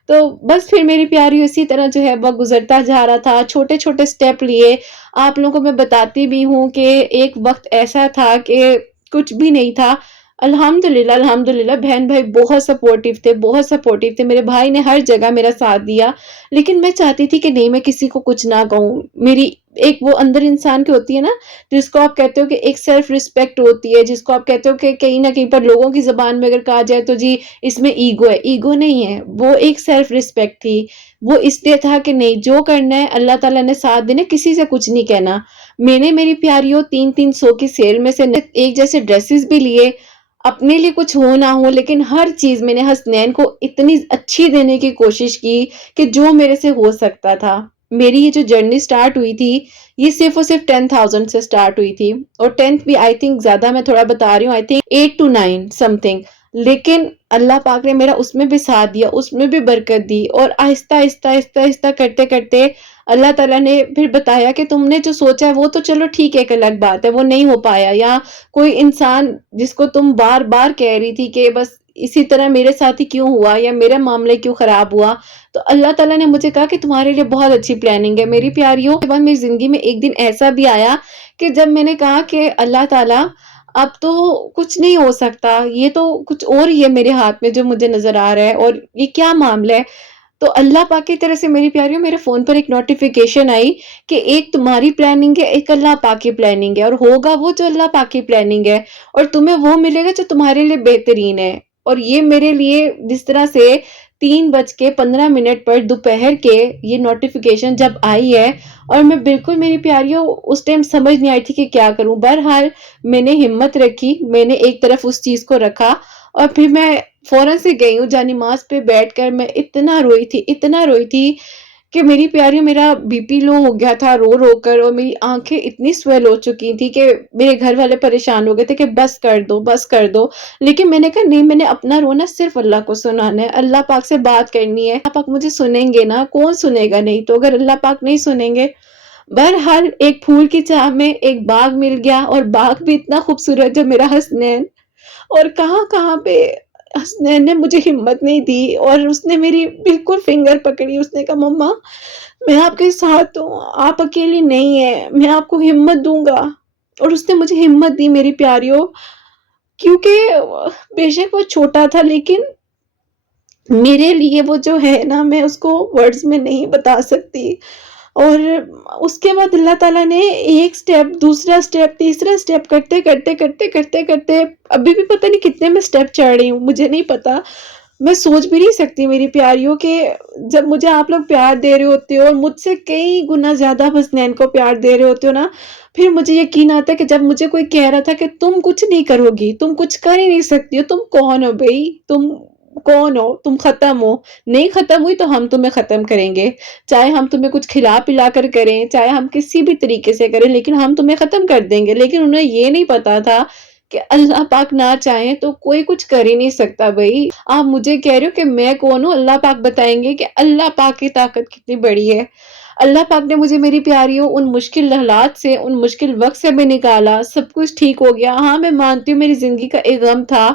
تو بس پھر میری پیاری اسی طرح جو ہے وہ گزرتا جا رہا تھا، چھوٹے چھوٹے سٹیپ لیے۔ آپ لوگوں کو میں بتاتی بھی ہوں کہ ایک وقت ایسا تھا کہ کچھ بھی نہیں تھا، الحمدللہ الحمدللہ بہن بھائی بہت سپورٹیو تھے، بہت سپورٹیو تھے، میرے بھائی نے ہر جگہ میرا ساتھ دیا، لیکن میں چاہتی تھی کہ نہیں، میں کسی کو کچھ نہ کہوں۔ میری ایک وہ اندر انسان کی ہوتی ہے نا، جس کو آپ کہتے ہو کہ ایک سیلف ریسپیکٹ ہوتی ہے، جس کو آپ کہتے ہو کہ کہیں نہ کہیں پر لوگوں کی زبان میں اگر کہا جائے تو جی اس میں ایگو ہے، ایگو نہیں ہے، وہ ایک سیلف ریسپیکٹ تھی۔ وہ اس لیے تھا کہ نہیں، جو کرنا ہے اللہ تعالیٰ نے ساتھ دینا، کسی سے کچھ نہیں کہنا۔ میں نے میری پیاریوں 300 کی سیل میں سے ایک جیسے ڈریسز بھی لیے، اپنے لیے کچھ ہو نہ ہو، لیکن ہر چیز میں نے حسنین کو اتنی اچھی دینے کی کوشش کی کہ جو میرے سے ہو سکتا تھا۔ میری یہ جو جرنی سٹارٹ ہوئی تھی، یہ صرف اور صرف 10,000 سے سٹارٹ ہوئی تھی، اور 10th بھی آئی تھنک زیادہ میں تھوڑا بتا رہی ہوں، I think 8 to 9 some thing, لیکن اللہ پاک نے میرا اس میں بھی ساتھ دیا، اس میں بھی برکت دی، اور آہستہ آہستہ آہستہ آہستہ کرتے کرتے اللہ تعالیٰ نے پھر بتایا کہ تم نے جو سوچا ہے وہ تو چلو ٹھیک ہے، ایک الگ بات ہے، وہ نہیں ہو پایا، یا کوئی انسان جس کو تم بار بار کہہ رہی تھی کہ بس اسی طرح میرے ساتھ ہی کیوں ہوا، یا میرا معاملہ کیوں خراب ہوا، تو اللہ تعالیٰ نے مجھے کہا کہ تمہارے لیے بہت اچھی پلاننگ ہے۔ میری پیاریوں، کے بعد میری زندگی میں ایک دن ایسا بھی آیا کہ جب میں نے کہا کہ اللہ تعالیٰ اب تو کچھ نہیں ہو سکتا، یہ تو کچھ اور ہی ہے میرے ہاتھ میں جو مجھے نظر آ رہا ہے، اور یہ کیا معاملہ ہے۔ تو اللہ پاک کی طرف سے میری پیاریوں میرے فون پر ایک نوٹیفیکیشن آئی کہ ایک تمہاری پلاننگ ہے، ایک اللہ پاک کی پلاننگ ہے، اور ہوگا وہ جو اللہ پاک کی پلاننگ ہے، اور تمہیں وہ ملے گا جو تمہارے لیے بہترین ہے۔ اور یہ میرے لیے جس طرح سے 3:15 پر دوپہر کے یہ نوٹیفیکیشن جب آئی ہے، اور میں بالکل، میری پیاریوں اس ٹائم سمجھ نہیں آئی تھی کہ کیا کروں، بہرحال میں نے ہمت رکھی، میں نے ایک طرف اس چیز کو رکھا، اور پھر میں فوراً سے گئی ہوں جا نماز پہ بیٹھ کر، میں اتنا روئی تھی کہ میری پیاری میرا بی پی لو ہو گیا تھا رو رو کر، اور میری آنکھیں اتنی سویل ہو چکی تھی کہ میرے گھر والے پریشان ہو گئے تھے کہ بس کر دو بس کر دو، لیکن میں نے کہا نہیں، میں نے اپنا رونا صرف اللہ کو سنانا ہے، اللہ پاک سے بات کرنی ہے، اللہ پاک مجھے سنیں گے نا، کون سنے گا نہیں تو، اگر اللہ پاک نہیں سنیں گے۔ بہرحال ایک پھول کی چاہ میں ایک باغ مل گیا، اور باغ بھی اتنا خوبصورت جو میرا حسنین، اور کہاں کہاں پہ حسنین نے مجھے ہمت نہیں دی، اور اس نے میری بالکل فنگر پکڑی، اس نے کہا مما میں آپ کے ساتھ ہوں، آپ اکیلی نہیں ہیں، میں آپ کو ہمت دوں گا، اور اس نے مجھے ہمت دی میری پیاریوں، کیونکہ بے شک وہ چھوٹا تھا لیکن میرے لیے وہ جو ہے نا، میں اس کو ورڈز میں نہیں بتا سکتی۔ اور اس کے بعد اللہ تعالیٰ نے ایک سٹیپ، دوسرا سٹیپ، تیسرا سٹیپ کرتے کرتے کرتے کرتے کرتے ابھی بھی پتہ نہیں کتنے میں سٹیپ چڑھ رہی ہوں، مجھے نہیں پتا، میں سوچ بھی نہیں سکتی میری پیاریوں کہ جب مجھے آپ لوگ پیار دے رہے ہوتے ہو، اور مجھ سے کئی گنا زیادہ حسنین کو پیار دے رہے ہوتے ہو نا، پھر مجھے یقین آتا ہے کہ جب مجھے کوئی کہہ رہا تھا کہ تم کچھ نہیں کرو گی، تم کچھ کر ہی نہیں سکتی ہو، تم کون ہو بھائی، تم کون ہو، تم ختم ہو، نہیں ختم ہوئی تو ہم تمہیں ختم کریں گے، چاہے ہم تمہیں کچھ کھلا پلا کر کریں، چاہے ہم کسی بھی طریقے سے کریں، لیکن ہم تمہیں ختم کر دیں گے۔ لیکن انہیں یہ نہیں پتا تھا کہ اللہ پاک نہ چاہیں تو کوئی کچھ کر ہی نہیں سکتا بھائی۔ آپ مجھے کہہ رہے ہو کہ میں کون ہوں، اللہ پاک بتائیں گے کہ اللہ پاک کی طاقت کتنی بڑی ہے۔ اللہ پاک نے مجھے میری پیاریوں ان مشکل حالات سے، ان مشکل وقت سے بھی نکالا، سب کچھ ٹھیک ہو گیا۔ ہاں میں مانتی ہوں میری زندگی کا ایک غم تھا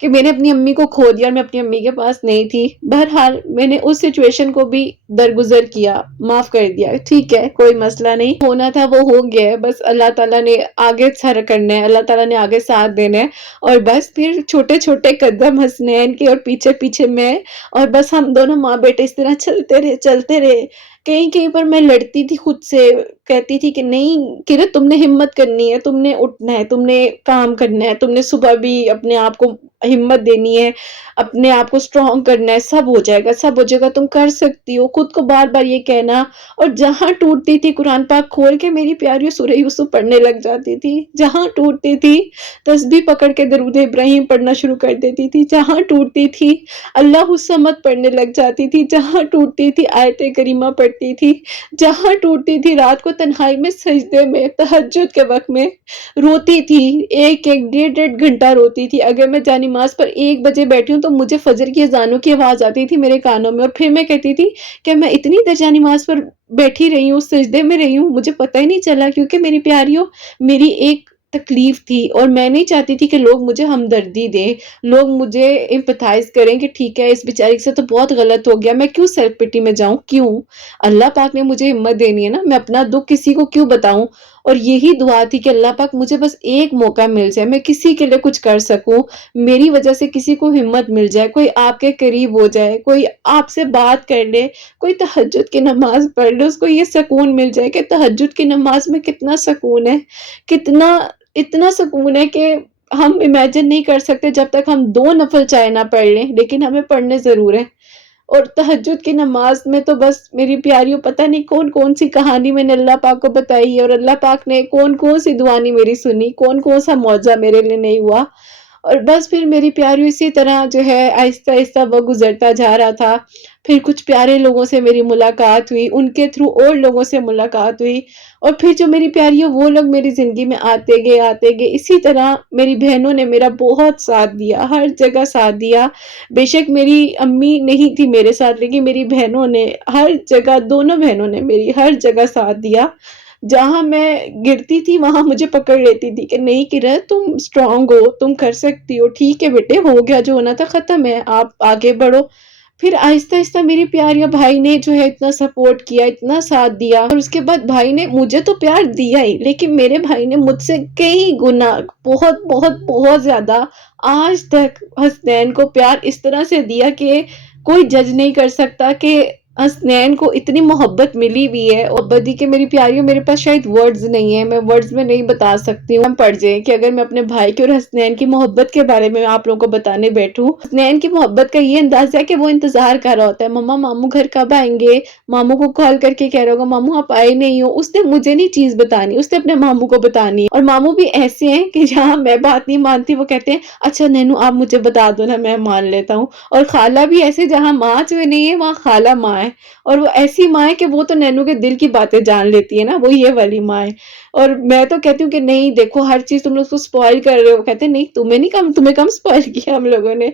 کہ میں نے اپنی امی کو کھو دیا، اور میں اپنی امی کے پاس نہیں تھی، بہرحال میں نے اس سچویشن کو بھی درگزر کیا، معاف کر دیا، ٹھیک ہے کوئی مسئلہ نہیں، ہونا تھا وہ ہو گیا ہے، بس اللہ تعالیٰ نے آگے سر کرنا ہے، اللہ تعالیٰ نے آگے ساتھ دینا ہے، اور بس پھر چھوٹے چھوٹے قدم حسنین کے اور پیچھے پیچھے میں، اور بس ہم دونوں ماں بیٹے اس طرح چلتے رہے چلتے رہے۔ کہیں کہیں پر میں لڑتی تھی خود سے، کہتی تھی کہ نہیں کرت تم نے ہمت کرنی ہے، تم نے اٹھنا ہے، تم نے کام کرنا ہے، تم نے صبح بھی اپنے آپ کو ہمت دینی ہے، اپنے آپ کو سٹرونگ کرنا ہے، سب ہو جائے گا سب ہو جائے گا، تم کر سکتی ہو، خود کو بار بار یہ کہنا۔ اور جہاں ٹوٹتی تھی قرآن پاک کھول کے میری پیاری سورہ یوسف پڑھنے لگ جاتی تھی، جہاں ٹوٹتی تھی تسبیح پکڑ کے درود ابراہیم پڑھنا شروع کر دیتی تھی، جہاں ٹوٹتی تھی اللہ الصمد پڑھنے لگ جاتی تھی، جہاں ٹوٹتی تھی آیت کریمہ پڑھتی تھی، جہاں ٹوٹتی تھی رات کو تنہائی میں سجدے میں تہجد کے وقت میں روتی تھی، ایک ایک ڈیڑھ ڈیڑھ گھنٹہ روتی تھی۔ اگر میں جا نماز پر 1 بجے بیٹھی ہوں تو مجھے فجر کی اذانوں کی آواز آتی تھی میرے کانوں میں، اور پھر میں کہتی تھی کہ میں اتنی دیر جا نماز پر بیٹھی رہی ہوں، سجدے میں رہی ہوں، مجھے پتہ ہی نہیں چلا، کیونکہ میری پیاریوں میری ایک تکلیف تھی، اور میں نہیں چاہتی تھی کہ لوگ مجھے ہمدردی دیں، لوگ مجھے امپیتھائز کریں کہ ٹھیک ہے اس بیچاری سے تو بہت غلط ہو گیا، میں کیوں سیلف پٹی میں جاؤں، کیوں؟ اللہ پاک نے مجھے ہمت دینی ہے نا، میں اپنا دکھ کسی کو کیوں بتاؤں؟ اور یہی دعا تھی کہ اللہ پاک مجھے بس ایک موقع مل جائے، میں کسی کے لیے کچھ کر سکوں، میری وجہ سے کسی کو ہمت مل جائے، کوئی آپ کے قریب ہو جائے، کوئی آپ سے بات کر لے، کوئی تہجد کی نماز پڑھ لے، اس کو یہ سکون مل جائے کہ تہجد کی نماز میں کتنا سکون ہے، کتنا اتنا سکون ہے کہ ہم امیجن نہیں کر سکتے جب تک ہم 2 نفل چاہے نہ پڑھ لیں، لیکن ہمیں پڑھنے ضرور ہیں۔ اور تہجد کی نماز میں تو بس میری پیاریوں پتہ نہیں کون کون سی کہانی میں نے اللہ پاک کو بتائی ہے، اور اللہ پاک نے کون کون سی دعا نہیں میری سنی، کون کون سا معجزہ میرے لیے نہیں ہوا۔ اور بس پھر میری پیاریوں اسی طرح جو ہے آہستہ آہستہ وہ گزرتا جا رہا تھا، پھر کچھ پیارے لوگوں سے میری ملاقات ہوئی، ان کے تھرو اور لوگوں سے ملاقات ہوئی، اور پھر جو میری پیاریوں وہ لوگ میری زندگی میں آتے گئے، اسی طرح میری بہنوں نے میرا بہت ساتھ دیا، ہر جگہ ساتھ دیا۔ بے شک میری امی نہیں تھی میرے ساتھ، لیکن میری بہنوں نے ہر جگہ، دونوں بہنوں نے میری ہر جگہ ساتھ دیا، جہاں میں گرتی تھی وہاں مجھے پکڑ لیتی تھی کہ نہیں کرت تم سٹرونگ ہو، تم کر سکتی ہو، ٹھیک ہے بیٹے ہو گیا جو ہونا تھا ختم ہے، آپ آگے بڑھو۔ پھر آہستہ آہستہ میری پیاریا بھائی نے جو ہے اتنا سپورٹ کیا، اتنا ساتھ دیا، اور اس کے بعد بھائی نے مجھے تو پیار دیا ہی، لیکن میرے بھائی نے مجھ سے کئی گنا بہت بہت بہت زیادہ آج تک حسنین کو پیار اس طرح سے دیا کہ کوئی جج نہیں کر سکتا کہ حسنین کو اتنی محبت ملی بھی ہے۔ اور بدی کے میری پیاریوں میرے پاس شاید ورڈز نہیں ہیں، میں ورڈز میں نہیں بتا سکتی ہوں، ہم پڑھ جائیں کہ اگر میں اپنے بھائی کی اور حسنین کی محبت کے بارے میں آپ لوگوں کو بتانے بیٹھوں۔ حسنین کی محبت کا یہ انداز ہے کہ وہ انتظار کر رہا ہوتا ہے، مما ماموں گھر کب آئیں گے، ماموں کو کال کر کے کہہ رہا ہوگا ماموں آپ آئے نہیں ہو، اس نے مجھے نہیں چیز بتانی، اس نے اپنے ماموں کو بتانی ہے۔ اور ماموں بھی ایسے ہیں کہ جہاں میں بات نہیں مانتی وہ کہتے ہیں اچھا نینو آپ مجھے بتا دو نا میں مان لیتا ہوں، اور خالہ بھی ایسے جہاں ماں جو نہیں ہے وہاں خالہ ماں ہے، اور وہ ایسی ماں ہے کہ وہ تو نینو کے دل کی باتیں جان لیتی ہے نا، وہ یہ والی ماں ہے۔ اور میں تو کہتی ہوں کہ نہیں دیکھو ہر چیز تم لوگ اس کو اسپوائل کر رہے ہو، کہتے ہیں نہیں تمہیں نہیں کم، تمہیں کم اسپوائل کیا ہم لوگوں نے۔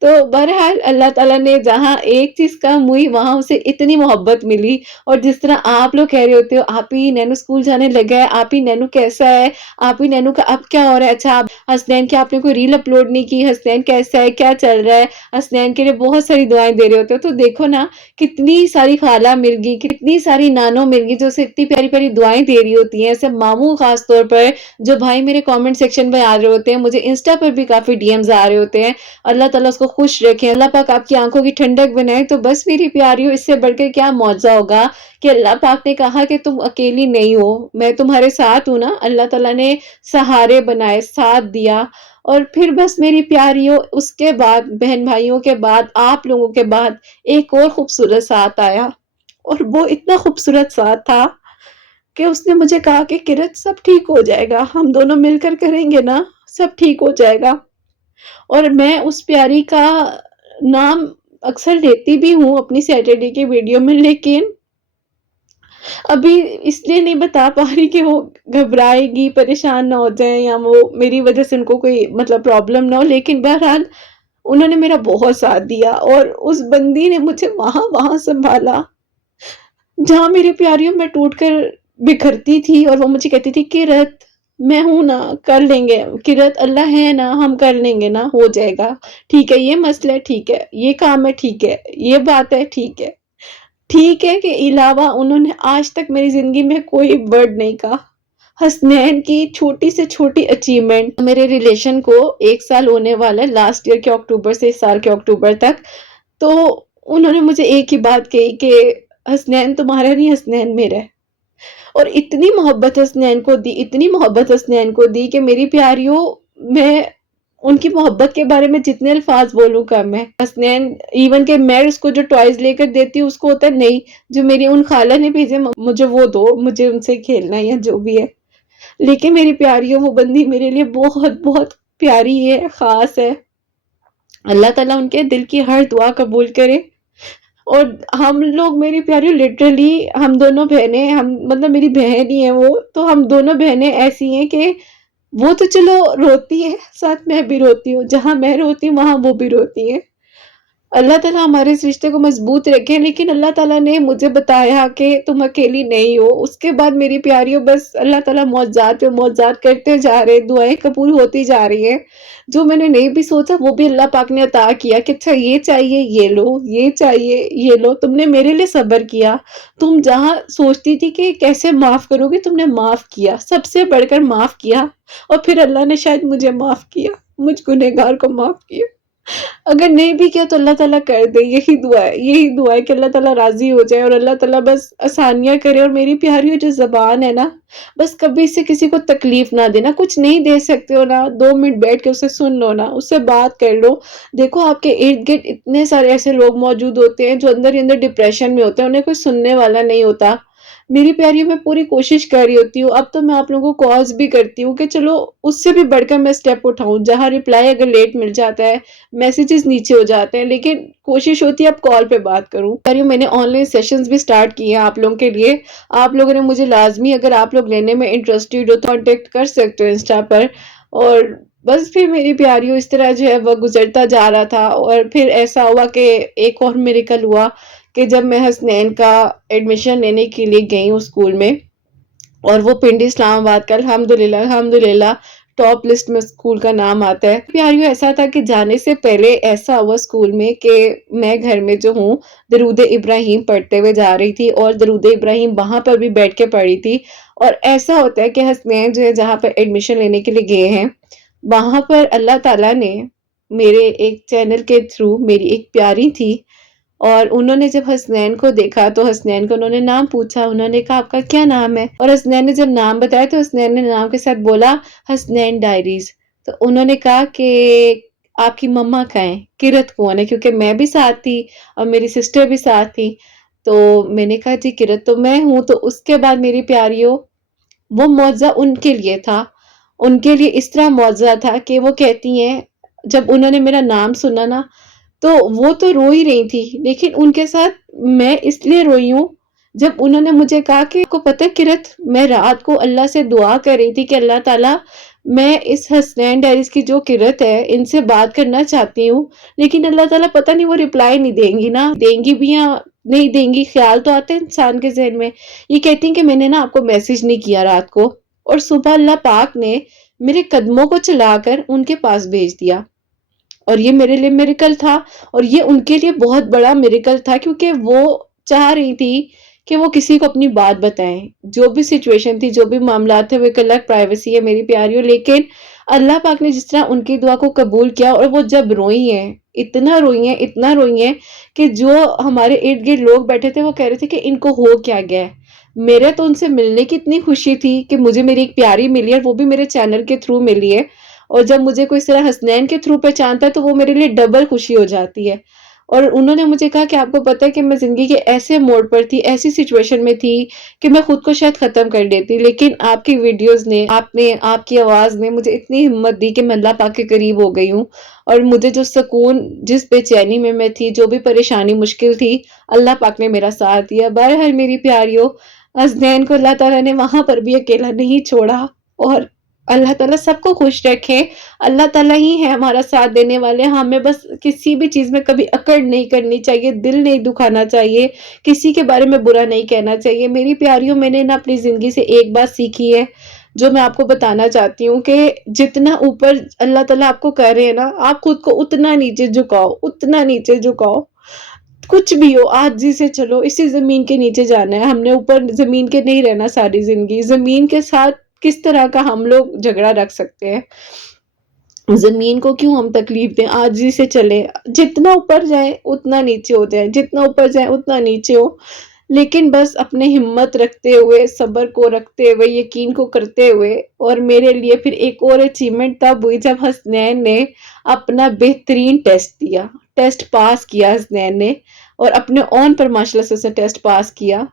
تو بہرحال اللہ تعالیٰ نے جہاں ایک چیز کم ہوئی وہاں اسے اتنی محبت ملی، اور جس طرح آپ لوگ کہہ رہے ہوتے ہو آپ ہی نینو اسکول جانے لگا ہے، آپ ہی نینو کیسا ہے، آپ ہی نینو کا اب کیا ہو رہا ہے، اچھا آپ حسنین کی آپ نے کوئی ریل اپلوڈ نہیں کی، حسنین کیسا ہے، کیا چل رہا ہے، حسنین کے لیے بہت ساری دعائیں دے رہے ہوتے ہو، تو دیکھو نا کتنی ساری خالہ مل گئی، کتنی ساری نانوں مل گئی جو اسے اتنی پیاری پیاری دعائیں دے رہی ہوتی ہیں، ایسے ماموں خاص طور پر جو بھائی میرے کامنٹ سیکشن میں آ رہے ہوتے ہیں، مجھے انسٹا پر بھی کافی ڈی ایمز آ رہے ہوتے ہیں، اللہ تعالیٰ اس کو خوش رکھیں، اللہ پاک آپ کی آنکھوں کی ٹھنڈک بنائے۔ تو بس میری پیاریوں اس سے بڑھ کر کیا معجزہ ہوگا کہ اللہ پاک نے کہا کہ تم اکیلی نہیں ہو، میں تمہارے ساتھ ہوں نا، اللہ تعالیٰ نے سہارے بنائے، ساتھ دیا۔ اور پھر بس میری پیاریوں اس کے بعد بہن بھائیوں کے بعد آپ لوگوں کے بعد ایک اور خوبصورت ساتھ آیا، اور وہ اتنا خوبصورت ساتھ تھا کہ اس نے مجھے کہا کہ کرت سب ٹھیک ہو جائے گا، ہم دونوں مل کر کریں گے نا، سب ٹھیک ہو جائے گا۔ اور میں اس پیاری کا نام اکثر لیتی بھی ہوں اپنی سیٹرڈے کی ویڈیو میں، لیکن ابھی اس لیے نہیں بتا پا رہی کہ وہ گھبرائے گی، پریشان نہ ہو جائیں، یا وہ میری وجہ سے ان کو کوئی مطلب پرابلم نہ ہو، لیکن بہرحال انہوں نے میرا بہت ساتھ دیا، اور اس بندی نے مجھے وہاں سنبھالا جہاں میری پیاریوں میں ٹوٹ کر بکھرتی تھی، اور وہ مجھے کہتی تھی کرت میں ہوں نا، کر لیں گے، کرت اللہ ہے نا، ہم کر لیں گے نا، ہو جائے گا، ٹھیک ہے، یہ مسئلہ ہے، ٹھیک ہے، یہ کام ہے، ٹھیک ہے، یہ بات ہے، ٹھیک ہے، ٹھیک ہے کے علاوہ انہوں نے آج تک میری زندگی میں کوئی ورڈ نہیں کہا۔ حسنین کی چھوٹی سے چھوٹی اچیومنٹ، میرے ریلیشن کو 1 سال ہونے والا ہے لاسٹ ایئر کے اکتوبر سے اس سال کے اکتوبر تک، تو انہوں نے مجھے ایک ہی بات کہی کہ حسنین تمہارا نہیں، حسنین میرا ہے۔ اور اتنی محبت حسنین کو دی، اتنی محبت حسنین کو دی کہ میری پیاریوں میں ان کی محبت کے بارے میں جتنے الفاظ بولوں کم ہے۔ حسنین ایون کہ میں اس کو جو ٹوائز لے کر دیتی ہوں اس کو ہوتا ہے نہیں، جو میری ان خالہ نے بھیجے مجھے وہ دو، مجھے ان سے کھیلنا ہے یا جو بھی ہے، لیکن میری پیاریوں وہ بندی میرے لیے بہت بہت پیاری ہے، خاص ہے۔ اللہ تعالیٰ ان کے دل کی ہر دعا قبول کرے۔ اور ہم لوگ میری پیاری لٹرلی ہم دونوں بہنیں، ہم مطلب میری بہن ہی ہے وہ، تو ہم دونوں بہنیں ایسی ہیں کہ وہ تو چلو روتی ہے، ساتھ میں بھی روتی ہوں، جہاں میں روتی ہوں وہاں وہ بھی روتی ہیں۔ اللہ تعالیٰ ہمارے اس رشتے کو مضبوط رکھے، لیکن اللہ تعالیٰ نے مجھے بتایا کہ تم اکیلی نہیں ہو، اس کے بعد میری پیاریوں بس اللہ تعالیٰ معجزات پہ معجزات کرتے جا رہے، دعائیں قبول ہوتی جا رہی ہیں، جو میں نے نہیں بھی سوچا وہ بھی اللہ پاک نے عطا کیا کہ اچھا یہ چاہیے یہ لو، یہ چاہیے یہ لو، تم نے میرے لیے صبر کیا، تم جہاں سوچتی تھی کہ کیسے معاف کرو گی تم نے معاف کیا، سب سے بڑھ کر معاف کیا، اور پھر اللہ نے شاید مجھے معاف کیا، مجھ گنہگار کو معاف کیا، اگر نہیں بھی کیا تو اللہ تعالیٰ کر دے، یہی دعا ہے کہ اللہ تعالیٰ راضی ہو جائے، اور اللہ تعالیٰ بس آسانیاں کرے۔ اور میری پیاری جو زبان ہے نا، بس کبھی اس سے کسی کو تکلیف نہ دینا، کچھ نہیں دے سکتے ہو نا، 2 منٹ بیٹھ کے اسے سن لو نا، اس سے بات کر لو۔ دیکھو آپ کے ارد گرد اتنے سارے ایسے لوگ موجود ہوتے ہیں جو اندر ہی اندر ڈپریشن میں ہوتے ہیں، انہیں کوئی سننے والا نہیں ہوتا۔ میری پیاریوں میں پوری کوشش کر رہی ہوتی ہوں، اب تو میں آپ لوگوں کو کالز بھی کرتی ہوں کہ چلو اس سے بھی بڑھ کر میں سٹیپ اٹھاؤں، جہاں ریپلائی اگر لیٹ مل جاتا ہے، میسیجز نیچے ہو جاتے ہیں، لیکن کوشش ہوتی ہے اب کال پہ بات کروں۔ میں نے آن لائن سیشنز بھی سٹارٹ کیے ہیں آپ لوگوں کے لیے، آپ لوگوں نے مجھے لازمی اگر آپ لوگ لینے میں انٹرسٹیڈ ہو تو کانٹیکٹ کر سکتے ہو انسٹا پر۔ اور بس پھر میری پیاریوں اس طرح جو ہے وہ گزرتا جا رہا تھا، اور پھر ایسا ہوا کہ ایک اور میریکل ہوا کہ جب میں حسنین کا ایڈمیشن لینے کے لیے گئی ہوں اسکول میں، اور وہ پنڈی اسلام آباد کا الحمدللہ ٹاپ لسٹ میں اسکول کا نام آتا ہے۔ پیاریوں ایسا تھا کہ جانے سے پہلے ایسا ہوا اسکول میں کہ میں گھر میں جو ہوں درود ابراہیم پڑھتے ہوئے جا رہی تھی، اور درود ابراہیم وہاں پر بھی بیٹھ کے پڑھی تھی، اور ایسا ہوتا ہے کہ حسنین جو ہے جہاں پر ایڈمیشن لینے کے لیے گئے ہیں وہاں پر اللہ تعالیٰ نے میرے ایک چینل کے تھرو میری ایک پیاری تھی، اور انہوں نے جب حسنین کو دیکھا تو حسنین کو انہوں نے نام پوچھا، انہوں نے کہا آپ کا کیا نام ہے، اور حسنین نے جب نام بتایا تو حسنین نے نام کے ساتھ بولا حسنین ڈائریز۔ تو انہوں نے کہا کہ آپ کی مما کہاں ہیں، کرت کون ہے، کیونکہ میں بھی ساتھ تھی اور میری سسٹر بھی ساتھ تھی۔ تو میں نے کہا جی کرت تو میں ہوں۔ تو اس کے بعد میری پیاریوں وہ معجزہ ان کے لیے تھا، ان کے لیے اس طرح معجزہ تھا کہ وہ کہتی ہیں جب انہوں نے میرا نام سنا نا تو وہ تو رو ہی رہی تھی، لیکن ان کے ساتھ میں اس لیے روئی ہوں جب انہوں نے مجھے کہا کہ آپ کو پتہ ہے کرت، میں رات کو اللہ سے دعا کر رہی تھی کہ اللہ تعالیٰ میں اس حسنین ڈائریز کی جو کرت ہے ان سے بات کرنا چاہتی ہوں، لیکن اللہ تعالیٰ پتہ نہیں وہ رپلائی نہیں دیں گی نا، دیں گی بھی یا نہیں دیں گی، خیال تو آتے ہیں انسان کے ذہن میں۔ یہ کہتی ہیں کہ میں نے نا آپ کو میسج نہیں کیا رات کو، اور صبح اللہ پاک نے میرے قدموں کو چلا کر ان کے پاس بھیج دیا، اور یہ میرے لیے میریکل تھا، اور یہ ان کے لیے بہت بڑا میریکل تھا، کیونکہ وہ چاہ رہی تھی کہ وہ کسی کو اپنی بات بتائیں، جو بھی سچویشن تھی، جو بھی معاملات تھے، وہ ایک الگ پرائیویسی ہے میری پیاریوں، لیکن اللہ پاک نے جس طرح ان کی دعا کو قبول کیا، اور وہ جب روئی ہیں، اتنا روئی ہیں کہ جو ہمارے ارد گرد لوگ بیٹھے تھے وہ کہہ رہے تھے کہ ان کو ہو کیا گیا ہے۔ میرے تو ان سے ملنے کی اتنی خوشی تھی کہ مجھے میری ایک پیاری ملی ہے، وہ بھی میرے چینل کے تھرو ملی ہے، اور جب مجھے کوئی اس طرح حسنین کے تھرو پہچانتا ہے تو وہ میرے لیے ڈبل خوشی ہو جاتی ہے۔ اور انہوں نے مجھے کہا کہ آپ کو پتہ ہے کہ میں زندگی کے ایسے موڑ پر تھی، ایسی سچویشن میں تھی کہ میں خود کو شاید ختم کر دیتی، لیکن آپ کی ویڈیوز نے، آپ کی آواز نے مجھے اتنی ہمت دی کہ میں اللہ پاک کے قریب ہو گئی ہوں، اور مجھے جو سکون، جس بے چینی میں میں تھی، جو بھی پریشانی مشکل تھی، اللہ پاک نے میرا ساتھ دیا۔ بہرحال میری پیاریوں، حسنین کو اللہ تعالیٰ نے وہاں پر بھی اکیلا نہیں چھوڑا، اور اللہ تعالیٰ سب کو خوش رکھے۔ اللہ تعالیٰ ہی ہے ہمارا ساتھ دینے والے، ہمیں بس کسی بھی چیز میں کبھی اکڑ نہیں کرنی چاہیے، دل نہیں دکھانا چاہیے، کسی کے بارے میں برا نہیں کہنا چاہیے۔ میری پیاریوں، میں نے نا اپنی زندگی سے ایک بات سیکھی ہے جو میں آپ کو بتانا چاہتی ہوں، کہ جتنا اوپر اللہ تعالیٰ آپ کو کہہ رہے ہیں نا، آپ خود کو اتنا نیچے جھکاؤ، اتنا نیچے جھکاؤ، کچھ بھی ہو عاجزی سے چلو، اسی زمین کے نیچے جانا ہے، ہم نے اوپر زمین کے نہیں رہنا ساری زندگی۔ زمین کے ساتھ کس طرح کا ہم لوگ جھگڑا رکھ سکتے ہیں؟ زمین کو کیوں ہم تکلیف دیں؟ عاجزی سے چلیں، جتنا اوپر جائیں اتنا نیچے ہو جائیں، جتنا اوپر جائیں اتنا نیچے ہو، لیکن بس اپنے ہمت رکھتے ہوئے، صبر کو رکھتے ہوئے، یقین کو کرتے ہوئے۔ اور میرے لیے پھر ایک اور اچیومنٹ تب ہوئی جب حسنین نے اپنا بہترین ٹیسٹ دیا، ٹیسٹ پاس کیا حسنین نے، اور اپنے اون پر ماشاءاللہ سے اس نے ٹیسٹ پاس کیا،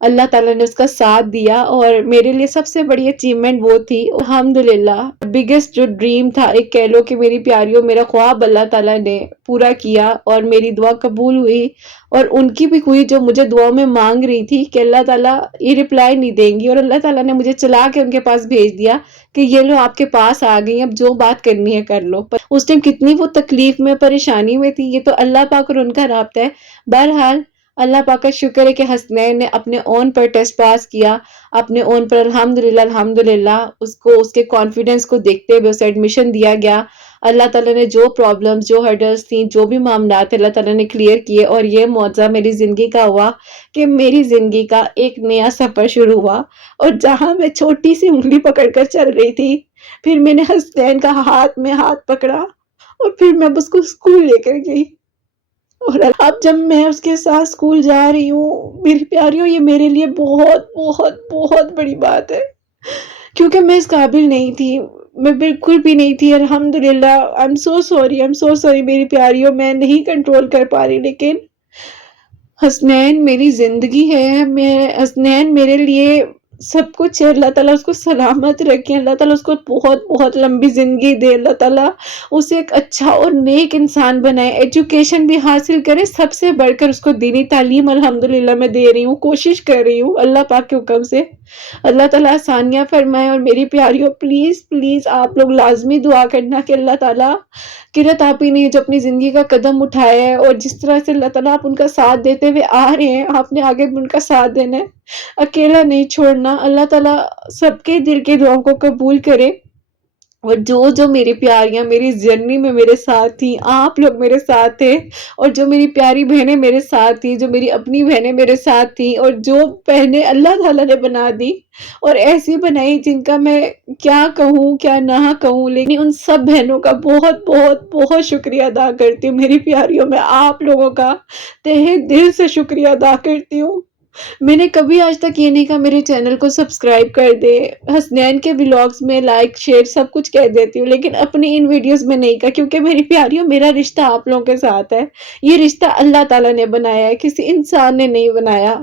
اللہ تعالیٰ نے اس کا ساتھ دیا، اور میرے لیے سب سے بڑی اچیومنٹ وہ تھی۔ الحمدللہ بگیسٹ جو ڈریم تھا، ایک کہہ لو کہ میری پیاریوں، میرا خواب اللہ تعالیٰ نے پورا کیا، اور میری دعا قبول ہوئی، اور ان کی بھی ہوئی جو مجھے دعا میں مانگ رہی تھی کہ اللہ تعالیٰ یہ رپلائی نہیں دیں گی، اور اللہ تعالیٰ نے مجھے چلا کے ان کے پاس بھیج دیا کہ یہ لو آپ کے پاس آ گئی، اب جو بات کرنی ہے کر لو۔ پر اس ٹائم کتنی وہ تکلیف میں، پریشانی میں تھی، یہ تو اللہ پاک اور ان کا رابطہ ہے۔ بہرحال اللہ پاک کا شکر ہے کہ حسنین نے اپنے اون پر ٹیسٹ پاس کیا، اپنے اون پر الحمدللہ اس کو، اس کے کانفیڈنس کو دیکھتے ہوئے اسے ایڈمیشن دیا گیا۔ اللہ تعالیٰ نے جو پرابلمز، جو ہرڈلز تھیں، جو بھی معاملات اللہ تعالیٰ نے کلیئر کیے، اور یہ معجزہ میری زندگی کا ہوا کہ میری زندگی کا ایک نیا سفر شروع ہوا، اور جہاں میں چھوٹی سی انگلی پکڑ کر چل رہی تھی، پھر میں نے حسنین کا ہاتھ میں ہاتھ پکڑا، اور پھر میں اس کو اسکول لے کر گئی، اور اب جب میں اس کے ساتھ اسکول جا رہی ہوں، میری پیاریوں، یہ میرے لیے بہت بہت بہت بڑی بات ہے، کیونکہ میں اس قابل نہیں تھی، میں بالکل بھی نہیں تھی۔ الحمدللہ، آئی ایم سو سوری میری پیاریوں، میں نہیں کنٹرول کر پا رہی، لیکن حسنین میری زندگی ہے، حسنین میرے لیے سب کچھ ہے۔ اللہ تعالیٰ اس کو سلامت رکھے، اللہ تعالیٰ اس کو بہت بہت لمبی زندگی دے، اللہ تعالیٰ اسے ایک اچھا اور نیک انسان بنائے، ایجوکیشن بھی حاصل کرے، سب سے بڑھ کر اس کو دینی تعلیم الحمدللہ میں دے رہی ہوں، کوشش کر رہی ہوں اللہ پاک کے حکم سے۔ اللہ تعالیٰ آسانیاں فرمائے۔ اور میری پیاریوں، پلیز پلیز آپ لوگ لازمی دعا کرنا کہ اللہ تعالیٰ، کرت آپ ہی نے جو اپنی زندگی کا قدم اٹھایا ہے، اور جس طرح سے اللہ تعالیٰ آپ ان کا ساتھ دیتے ہوئے آ رہے ہیں، آپ نے آگے بھی ان کا ساتھ دینا ہے، اکیلا نہیں چھوڑنا۔ اللہ تعالیٰ سب کے دل کی دعاؤں کو قبول کرے، اور جو میری پیاریاں میری جرنی میں میرے ساتھ تھیں، آپ لوگ میرے ساتھ تھے، اور جو میری پیاری بہنیں میرے ساتھ تھیں، جو میری اپنی بہنیں میرے ساتھ تھیں، اور جو بہنیں اللہ تعالیٰ نے بنا دی، اور ایسی بنائی جن کا میں کیا کہوں کیا نہ کہوں، لیکن ان سب بہنوں کا بہت بہت بہت شکریہ ادا کرتی ہوں۔ میری پیاریوں، میں آپ لوگوں کا تہہ دل سے شکریہ ادا کرتی ہوں۔ میں نے کبھی آج تک یہ نہیں کہا میرے چینل کو سبسکرائب کر دے، حسنین کے ولاگز میں لائک شیئر سب کچھ کہہ دیتی ہوں، لیکن اپنی ان ویڈیوز میں نہیں کہا، کیونکہ میری پیاریوں، میرا رشتہ آپ لوگوں کے ساتھ ہے، یہ رشتہ اللہ تعالیٰ نے بنایا ہے، کسی انسان نے نہیں بنایا۔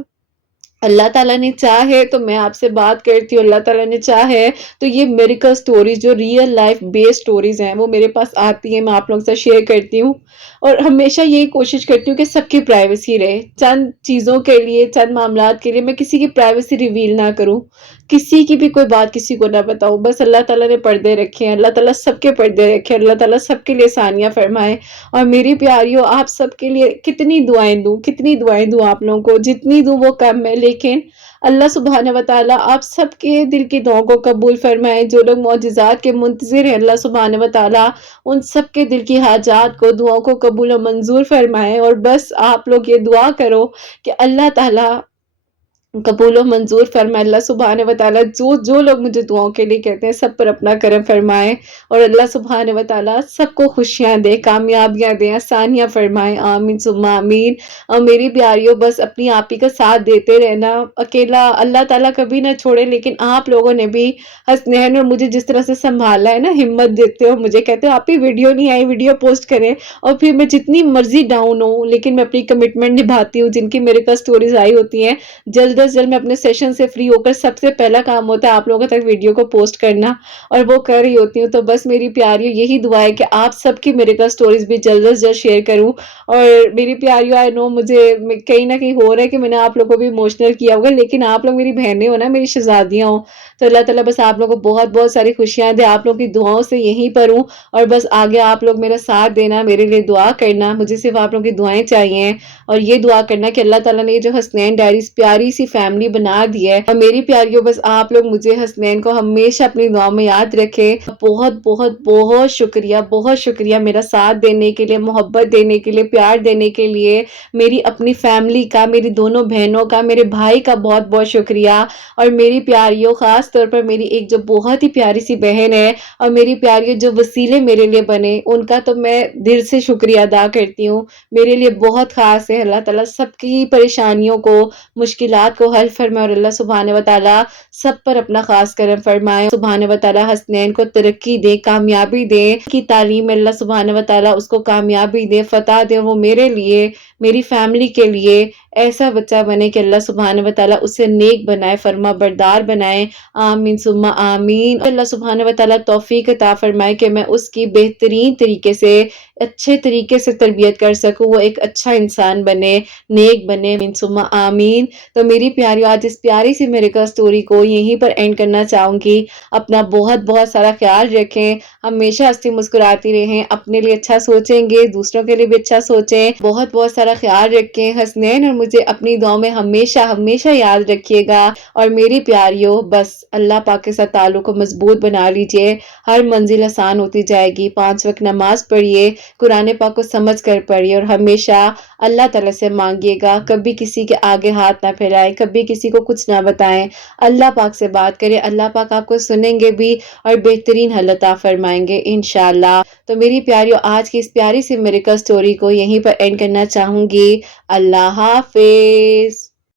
اللہ تعالیٰ نے چاہے تو میں آپ سے بات کرتی ہوں، اللہ تعالیٰ نے چاہے تو یہ میریکل سٹوریز جو ریئل لائف بیس سٹوریز ہیں وہ میرے پاس آتی ہیں، میں آپ لوگوں سے شیئر کرتی ہوں، اور ہمیشہ یہی کوشش کرتی ہوں کہ سب کی پرائیویسی رہے، چند چیزوں کے لیے، چند معاملات کے لیے میں کسی کی پرائیویسی ریویل نہ کروں، کسی کی بھی کوئی بات کسی کو نہ بتاؤں، بس اللہ تعالیٰ نے پردے رکھے ہیں، اللہ تعالیٰ سب کے پردے رکھے ہیں، اللہ تعالیٰ سب کے لیے آسانیاں فرمائے۔ اور میری پیاریوں، آپ سب کے لیے کتنی دعائیں دوں آپ لوگوں کو، جتنی دوں وہ کم ہے، لیکن اللہ سبحانہ و تعالیٰ آپ سب کے دل کی دعاؤں کو قبول فرمائے۔ جو لوگ معجزات کے منتظر ہیں، اللہ سبحانہ و تعالیٰ ان سب کے دل کی حاجات کو، دعاؤں کو قبول و منظور فرمائے، اور بس آپ لوگ یہ دعا کرو کہ اللہ تعالیٰ قبول و منظور فرمائے۔ اللہ سبحانہ و تعالیٰ جو لوگ مجھے دعاؤں کے لیے کہتے ہیں سب پر اپنا کرم فرمائے، اور اللہ سبحانہ و تعالیٰ سب کو خوشیاں دے، کامیابیاں دے، آسانیاں فرمائے، آمین ثم آمین۔ اور میری پیاریوں، بس اپنی آپ ہی کا ساتھ دیتے رہنا، اکیلا اللہ تعالیٰ کبھی نہ چھوڑے، لیکن آپ لوگوں نے بھی حسنین اور مجھے جس طرح سے سنبھالا ہے نا، ہمت دیتے ہو، مجھے کہتے ہو آپ ہی ویڈیو نہیں آئی، ویڈیو پوسٹ کریں، اور پھر میں جتنی مرضی ڈاؤن ہوں لیکن میں اپنی کمٹمنٹ نبھاتی ہوں، جن کی میرے پاس سٹوریز آئی ہوتی ہیں جلد از جلد میں اپنے سیشن سے فری ہو کر سب سے پہلا کام ہوتا ہے آپ لوگوں تک ویڈیو کو پوسٹ کرنا، اور وہ کر رہی ہوتی ہوں۔ تو بس میری پیاریوں، یہی دعا ہے کہ آپ سب کی میرے پاس سٹوریز بھی جلد از جلد شیئر کروں، اور میری پیاریوں، آئی نو مجھے کہیں نہ کہیں ہو رہا ہے کہ میں نے آپ لوگوں کو بھی ایموشنل کیا ہوگا، لیکن آپ لوگ میری بہنیں ہو نا، میری شہزادیاں ہو، تو اللہ تعالیٰ بس آپ لوگوں کو بہت بہت ساری خوشیاں دے، آپ لوگوں کی دعاؤں سے یہیں پر ہوں، اور بس آگے آپ لوگ میرا ساتھ دینا، میرے لیے دعا کرنا، مجھے صرف آپ لوگوں کی دعائیں چاہیے، اور یہ دعا کرنا کہ اللہ تعالیٰ نے یہ جو حسنین ڈائریز پیاری سی فیملی بنا دی ہے، اور میری پیاریوں بس آپ لوگ مجھے حسنین کو ہمیشہ اپنی دعاؤں میں یاد رکھیں۔ بہت بہت بہت شکریہ میرا ساتھ دینے کے لیے، محبت دینے کے لیے، پیار دینے کے لیے، میری اپنی فیملی کا، میری دونوں بہنوں کا، میرے بھائی کا بہت بہت شکریہ، اور میری پیاریوں، خاص طور پر میری ایک جو بہت ہی پیاری سی بہن ہے، اور میری پیاریوں جو وسیلے میرے لیے بنے، ان کا تو میں دل سے شکریہ ادا کرتی ہوں، میرے لیے بہت خاص ہے۔ اللہ تعالیٰ سب کی پریشانیوں کو، مشکلات کو حل فرمائے، اور اللہ سبحانہ و تعالیٰ سب پر اپنا خاص کرم فرمائے، سبحانہ و تعالیٰ حسنین کو ترقی دے، کامیابی دے، کی تعلیم میں اللہ سبحانہ و تعالیٰ اس کو کامیابی دے، فتح دے، وہ میرے لیے، میری فیملی کے لیے ایسا بچہ بنے کہ اللہ سبحانہ و تعالیٰ اسے نیک بنائے، فرما بردار بنائے، آمین ثم آمین۔ اللہ سبحانہ و تعالیٰ توفیق عطا فرمائے کہ میں اس کی بہترین طریقے سے، اچھے طریقے سے تربیت کر سکوں، وہ ایک اچھا انسان بنے، نیک بنے، آمین ثم آمین۔ تو میری پیاریوں، آج اس پیاری سی میرے کا سٹوری کو یہیں پر اینڈ کرنا چاہوں گی۔ اپنا بہت بہت سارا خیال رکھیں، ہمیشہ ہنستی مسکراتی رہیں، اپنے لیے اچھا سوچیں گے، دوسروں کے لیے بھی اچھا سوچیں، بہت بہت سارا خیال رکھیں، حسنین اور مجھے اپنی دعاؤں میں ہمیشہ ہمیشہ یاد رکھیے گا، اور میری پیاریوں بس اللہ پاک کے ساتھ تعلق کو مضبوط بنا لیجئے، ہر منزل آسان ہوتی جائے گی، 5 وقت نماز پڑھیے، قرآن پاک کو سمجھ کر پڑھیے، اور ہمیشہ اللہ تعالیٰ سے مانگیے گا، کبھی کسی کے آگے ہاتھ نہ پھیلائیں، کبھی کسی کو کچھ نہ بتائیں، اللہ پاک سے بات کریں، اللہ پاک آپ کو سنیں گے بھی، اور بہترین حل عطا فرمائیں گے انشاءاللہ۔ تو میری پیاریوں، آج کی اس پیاری سی میریکل سٹوری کو یہیں پر اینڈ کرنا چاہوں گی۔ اللہ حافظ۔